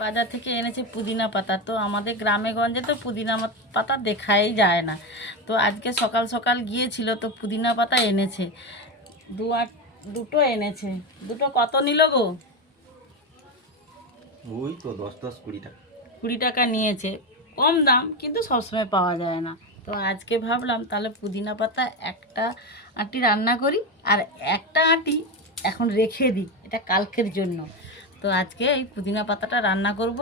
বাজার থেকে এনেছে পুদিনা পাতা। তো আমাদের গ্রামে গঞ্জে তো পুদিনা পাতা দেখাই যায় না। তো আজকে সকাল সকাল গিয়েছিল, তো পুদিনা পাতা এনেছে দুটো এনেছে। দুটো কত নিল গো? ওই তো 10-20 টাকা। 20 টাকা নিয়েছে। কম দাম, কিন্তু সবসময় পাওয়া যায় না। তো আজকে ভাবলাম তাহলে পুদিনা পাতা একটা আঁটি রান্না করি, আর একটা আঁটি এখন রেখে দিই, এটা কালকের জন্য। তো আজকে এই পুদিনা পাতাটা রান্না করব।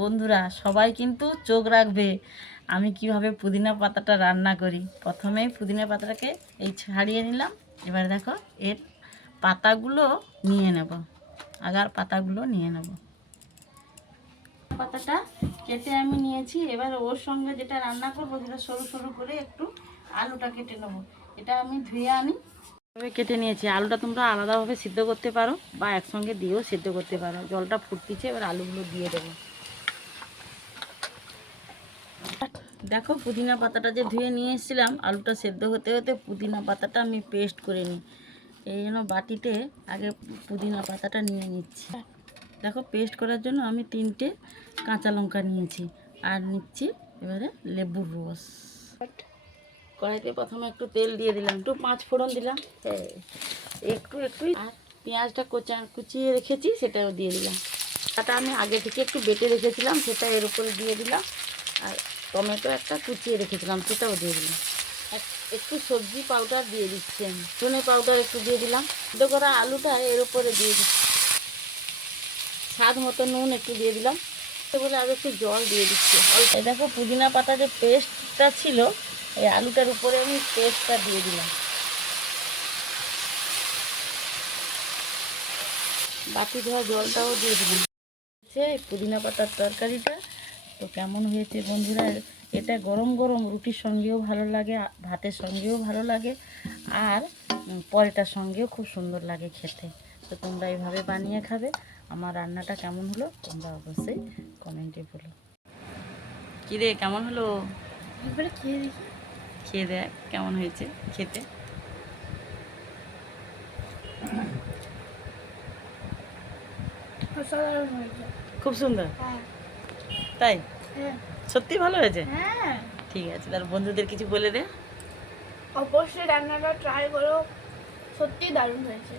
বন্ধুরা সবাই কিন্তু চোখ রাখবে আমি কিভাবে পুদিনা পাতাটা রান্না করি। প্রথমেই পুদিনা পাতাটাকে এই ছাড়িয়ে নিলাম। এবার দেখো এর পাতাগুলো নিয়ে নেব, আগার পাতাগুলো নিয়ে নেব। পাতাটা কেটে আমি নিয়েছি। এবার ওর সঙ্গে যেটা রান্না করবো, সেটা সরু সরু করে একটু আলুটা কেটে নেবো। এটা আমি ধুয়ে আনি, এভাবে কেটে নিয়েছি। আলুটা তোমরা আলাদাভাবে সিদ্ধ করতে পারো বা একসঙ্গে দিয়েও সিদ্ধ করতে পারো। জলটা ফুটতিছে, এবার আলুগুলো দিয়ে দেবো। দেখো পুদিনা পাতাটা যে ধুয়ে নিয়ে এসেছিলাম, আলুটা সেদ্ধ হতে হতে পুদিনা পাতাটা আমি পেস্ট করে নিই। এই জন্য বাটিতে আগে পুদিনা পাতাটা নিয়ে নিচ্ছি। দেখো পেস্ট করার জন্য আমি 3টে কাঁচা লঙ্কা নিয়েছি, আর নিচ্ছি এবারে লেবুর রস। কড়াইতে প্রথমে একটু তেল দিয়ে দিলাম, একটু 5 ফোড়ন দিলাম, একটু আর পেঁয়াজটা কুচিয়ে রেখেছি সেটাও দিয়ে দিলাম। সেটা আমি আগে থেকে একটু বেটে রেখেছিলাম, সেটা এর উপরে দিয়ে দিলাম। আর টমেটো একটা কুচিয়ে রেখেছিলাম, সেটাও দিয়ে দিলাম। একটু সবজি পাউডার দিয়ে দিচ্ছি, আমি ধনে পাউডার একটু দিয়ে দিলাম। সিদ্ধ করা আলুটা এর উপরে দিয়ে দিচ্ছি। স্বাদ মতো নুন একটু দিয়ে দিলাম, বলে আর একটু জল দিয়ে দিচ্ছি। এই দেখো পুদিনা পাতা যে পেস্টটা ছিল, এই আলুটার উপরে আমি পেস্টটা দিয়ে দিলাম। বাটি ধোয়া জলটাও দিয়ে দিলাম। এই পুদিনা পাতার তরকারিটা তো কেমন হয়েছে বন্ধুরা? এটা গরম গরম রুটির সঙ্গেও ভালো লাগে, ভাতের সঙ্গেও ভালো লাগে, আর পরোটার সঙ্গেও খুব সুন্দর লাগে খেতে। তো তোমরা এইভাবে বানিয়ে খাবে। আমার রান্নাটা কেমন হলো তোমরা অবশ্যই কমেন্টে বলো। কী রে, কেমন হলো? খেয়ে দেখি। খেয়ে দেখ কেমন হয়েছে খেতে। অসাধারণ হয়েছে। খুব সুন্দর, হ্যাঁ তাই? হ্যাঁ সত্যি ভালো হয়েছে? হ্যাঁ, ঠিক আছে, তাহলে বন্ধুদের কিছু বলে দে। অবশ্যই রান্নাটা ট্রাই করো, সত্যি দারুণ হয়েছে।